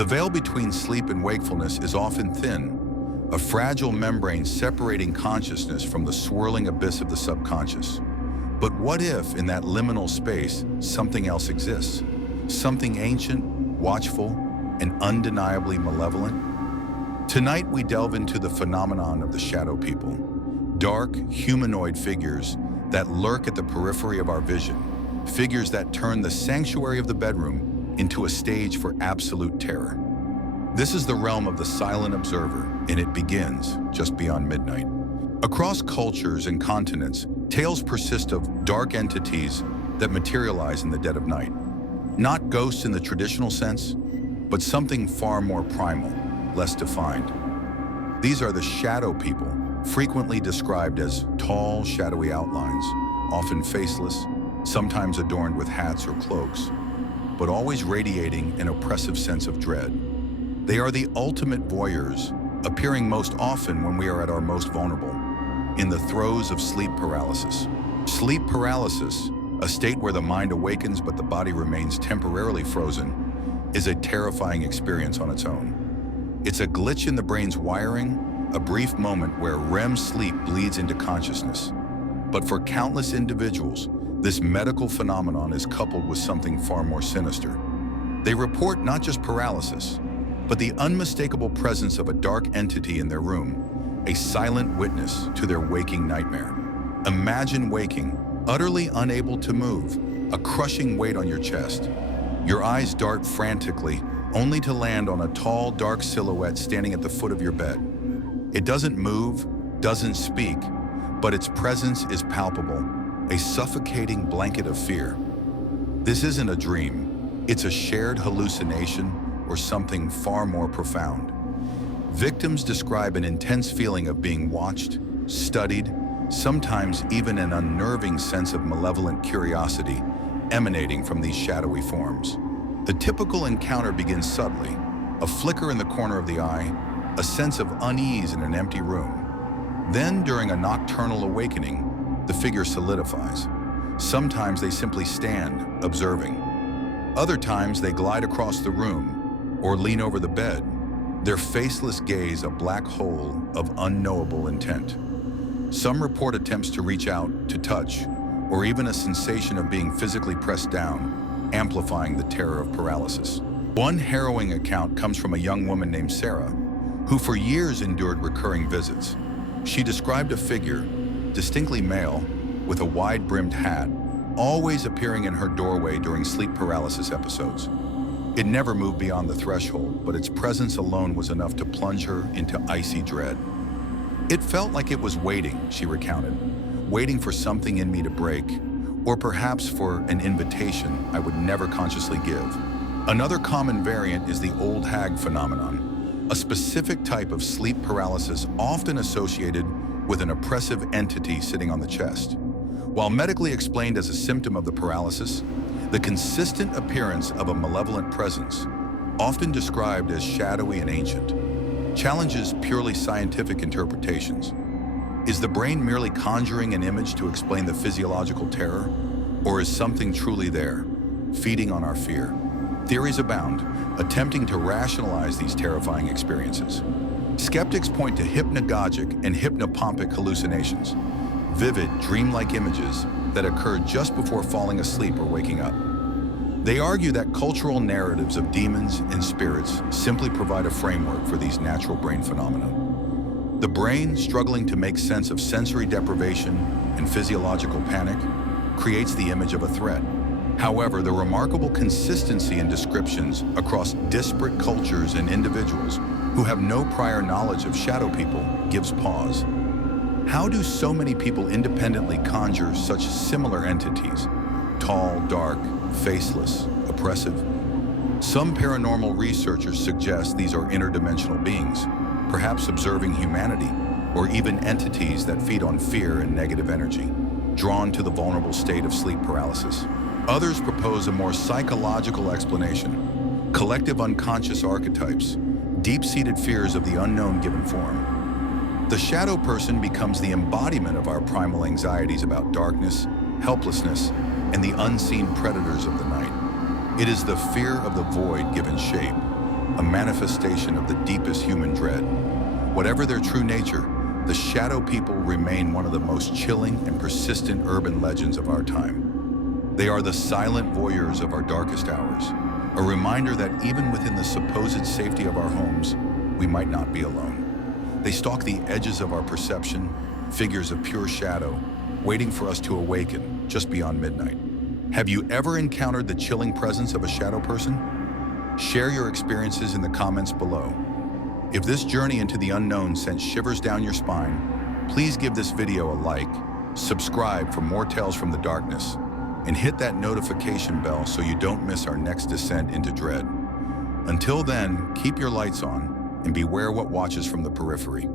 The veil between sleep and wakefulness is often thin, a fragile membrane separating consciousness from the swirling abyss of the subconscious. But what if, in that liminal space, something else exists? Something ancient, watchful, and undeniably malevolent? Tonight we delve into the phenomenon of the shadow people, dark, humanoid figures that lurk at the periphery of our vision, figures that turn the sanctuary of the bedroom into a stage for absolute terror. This is the realm of the silent observer, and it begins just beyond midnight. Across cultures and continents, tales persist of dark entities that materialize in the dead of night. Not ghosts in the traditional sense, but something far more primal, less defined. These are the shadow people, frequently described as tall, shadowy outlines, often faceless, sometimes adorned with hats or cloaks, but always radiating an oppressive sense of dread. They are the ultimate voyeurs, appearing most often when we are at our most vulnerable, in the throes of sleep paralysis. Sleep paralysis, a state where the mind awakens but the body remains temporarily frozen, is a terrifying experience on its own. It's a glitch in the brain's wiring, a brief moment where REM sleep bleeds into consciousness. But for countless individuals, this medical phenomenon is coupled with something far more sinister. They report not just paralysis, but the unmistakable presence of a dark entity in their room, a silent witness to their waking nightmare. Imagine waking, utterly unable to move, a crushing weight on your chest. Your eyes dart frantically, only to land on a tall, dark silhouette standing at the foot of your bed. It doesn't move, doesn't speak, but its presence is palpable, a suffocating blanket of fear. This isn't a dream, it's a shared hallucination or something far more profound. Victims describe an intense feeling of being watched, studied, sometimes even an unnerving sense of malevolent curiosity emanating from these shadowy forms. The typical encounter begins subtly, a flicker in the corner of the eye, a sense of unease in an empty room. Then, during a nocturnal awakening, the figure solidifies. Sometimes they simply stand, observing. Other times they glide across the room or lean over the bed, their faceless gaze a black hole of unknowable intent. Some report attempts to reach out, to touch, or even a sensation of being physically pressed down, amplifying the terror of paralysis. One harrowing account comes from a young woman named Sarah, who for years endured recurring visits. She described a figure, distinctly male, with a wide-brimmed hat, always appearing in her doorway during sleep paralysis episodes. It never moved beyond the threshold, but its presence alone was enough to plunge her into icy dread. It felt like it was waiting, she recounted, waiting for something in me to break, or perhaps for an invitation I would never consciously give. Another common variant is the old hag phenomenon, a specific type of sleep paralysis often associated with an oppressive entity sitting on the chest. While medically explained as a symptom of the paralysis, the consistent appearance of a malevolent presence, often described as shadowy and ancient, challenges purely scientific interpretations. Is the brain merely conjuring an image to explain the physiological terror, or is something truly there, feeding on our fear? Theories abound, attempting to rationalize these terrifying experiences. Skeptics point to hypnagogic and hypnopompic hallucinations, vivid, dreamlike images that occur just before falling asleep or waking up. They argue that cultural narratives of demons and spirits simply provide a framework for these natural brain phenomena. The brain, struggling to make sense of sensory deprivation and physiological panic, creates the image of a threat. However, the remarkable consistency in descriptions across disparate cultures and individuals who have no prior knowledge of shadow people gives pause. How do so many people independently conjure such similar entities? Tall, dark, faceless, oppressive? Some paranormal researchers suggest these are interdimensional beings, perhaps observing humanity, or even entities that feed on fear and negative energy, drawn to the vulnerable state of sleep paralysis. Others propose a more psychological explanation, collective unconscious archetypes, deep-seated fears of the unknown given form. The shadow person becomes the embodiment of our primal anxieties about darkness, helplessness, and the unseen predators of the night. It is the fear of the void given shape, a manifestation of the deepest human dread. Whatever their true nature, the shadow people remain one of the most chilling and persistent urban legends of our time. They are the silent voyeurs of our darkest hours, a reminder that even within the supposed safety of our homes, we might not be alone. They stalk the edges of our perception, figures of pure shadow, waiting for us to awaken just beyond midnight. Have you ever encountered the chilling presence of a shadow person? Share your experiences in the comments below. If this journey into the unknown sent shivers down your spine, please give this video a like, subscribe for more tales from the darkness, and hit that notification bell so you don't miss our next descent into dread. Until then, keep your lights on and beware what watches from the periphery.